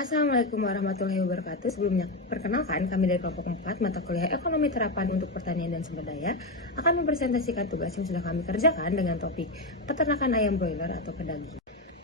Assalamualaikum warahmatullahi wabarakatuh. Sebelumnya, perkenalkan kami dari kelompok 4 mata kuliah Ekonomi Terapan untuk Pertanian dan Sumber Daya akan mempresentasikan tugas yang sudah kami kerjakan dengan topik peternakan ayam broiler atau pedaging.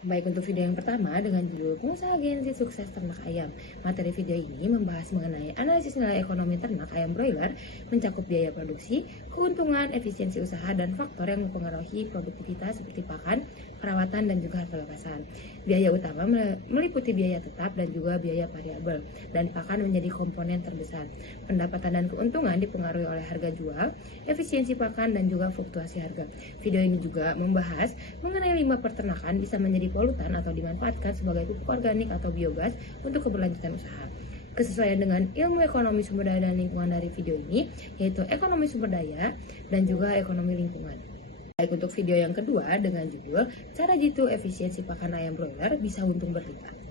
Baik, untuk video yang pertama dengan judul Pengusaha Gen Z Sukses Ternak Ayam. Materi video ini membahas mengenai analisis nilai ekonomi ternak ayam broiler, mencakup biaya produksi, keuntungan, efisiensi usaha, dan faktor yang mempengaruhi produktivitas seperti pakan, perawatan, dan juga harga lepasan. Biaya utama meliputi biaya tetap dan juga biaya variabel, dan pakan menjadi komponen terbesar. Pendapatan dan keuntungan dipengaruhi oleh harga jual, efisiensi pakan, dan juga fluktuasi harga. Video ini juga membahas mengenai limbah peternakan bisa menjadi polutan atau dimanfaatkan sebagai pupuk organik atau biogas untuk keberlanjutan usaha. Kesesuaian dengan ilmu ekonomi sumber daya dan lingkungan dari video ini, yaitu ekonomi sumber daya dan juga ekonomi lingkungan. Baik, untuk video yang kedua dengan judul Cara Jitu Efisiensi Pakan Ayam Broiler Bisa Untung Berlipat.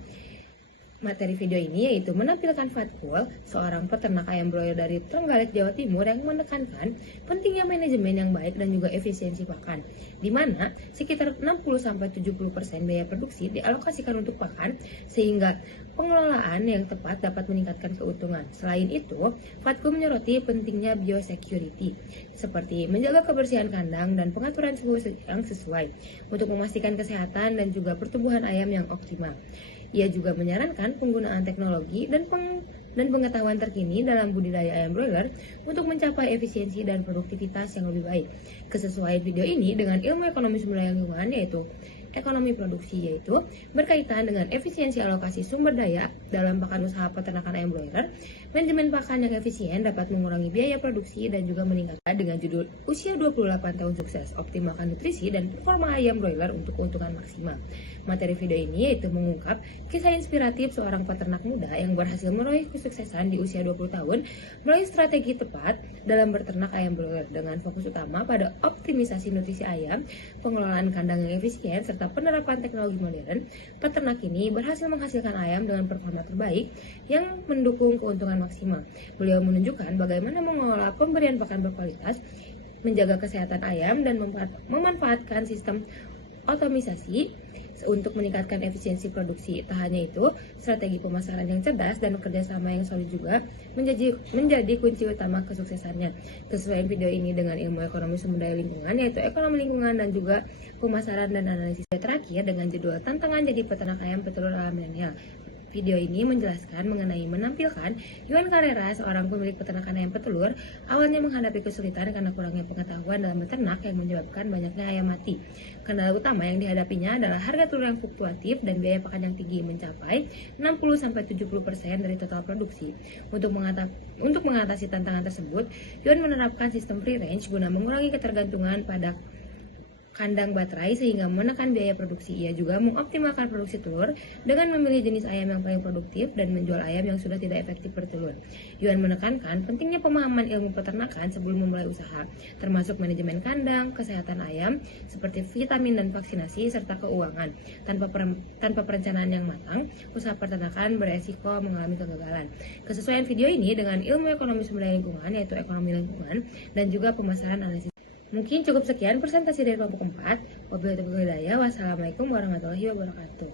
Materi video ini yaitu menampilkan Fatkul, seorang peternak ayam broiler dari Trenggalek, Jawa Timur yang menekankan pentingnya manajemen yang baik dan juga efisiensi pakan, di mana sekitar 60-70% biaya produksi dialokasikan untuk pakan sehingga pengelolaan yang tepat dapat meningkatkan keuntungan. Selain itu, Fatkul menyoroti pentingnya biosecurity, seperti menjaga kebersihan kandang dan pengaturan suhu yang sesuai untuk memastikan kesehatan dan juga pertumbuhan ayam yang optimal. Ia juga menyarankan penggunaan teknologi dan pengetahuan terkini dalam budidaya ayam broiler untuk mencapai efisiensi dan produktivitas yang lebih baik. Kesesuaian video ini dengan ilmu ekonomi sumber daya lingkungan yaitu ekonomi produksi, yaitu berkaitan dengan efisiensi alokasi sumber daya dalam pakan usaha peternakan ayam broiler. Manajemen pakan yang efisien dapat mengurangi biaya produksi dan juga meningkatkan, dengan judul Usia 28 tahun Sukses, Optimalkan Nutrisi dan Performa Ayam Broiler untuk Keuntungan Maksimal. Materi video ini yaitu mengungkap kisah inspiratif seorang peternak muda yang berhasil meraih kesuksesan di usia 20 tahun melalui strategi tepat dalam berternak ayam broiler dengan fokus utama pada optimisasi nutrisi ayam, pengelolaan kandang yang efisien, serta penerapan teknologi modern. Peternak ini berhasil menghasilkan ayam dengan performa terbaik yang mendukung keuntungan maksimal. Beliau menunjukkan bagaimana mengelola pemberian pakan berkualitas, menjaga kesehatan ayam, dan memanfaatkan sistem otomisasi untuk meningkatkan efisiensi produksi. Tak hanya itu, strategi pemasaran yang cerdas dan kerjasama yang solid juga menjadi kunci utama kesuksesannya. Kesesuaian video ini dengan ilmu ekonomi sumber daya lingkungan, yaitu ekonomi lingkungan dan juga pemasaran dan analisis. Terakhir dengan judul Tantangan Jadi Peternak Ayam Petelur ala Milenial. Video ini menjelaskan mengenai menampilkan Yuan Carrera, seorang pemilik peternakan ayam petelur, awalnya menghadapi kesulitan karena kurangnya pengetahuan dalam beternak yang menyebabkan banyaknya ayam mati. Kendala utama yang dihadapinya adalah harga telur yang fluktuatif dan biaya pakan yang tinggi mencapai 60-70% dari total produksi. Untuk mengatasi tantangan tersebut, Yuan menerapkan sistem free range guna mengurangi ketergantungan pada kandang baterai sehingga menekan biaya produksi. Ia juga mengoptimalkan produksi telur dengan memilih jenis ayam yang paling produktif dan menjual ayam yang sudah tidak efektif bertelur. Yuan menekankan pentingnya pemahaman ilmu peternakan sebelum memulai usaha, termasuk manajemen kandang, kesehatan ayam, seperti vitamin dan vaksinasi, serta keuangan. Tanpa perencanaan yang matang, usaha peternakan beresiko mengalami kegagalan. Kesesuaian video ini dengan ilmu ekonomi sumber daya lingkungan, yaitu ekonomi lingkungan, dan juga pemasaran analisis. Mungkin cukup sekian presentasi dari kelompok 4. Wabillahi taufiq wal hidayah. Wassalamualaikum warahmatullahi wabarakatuh.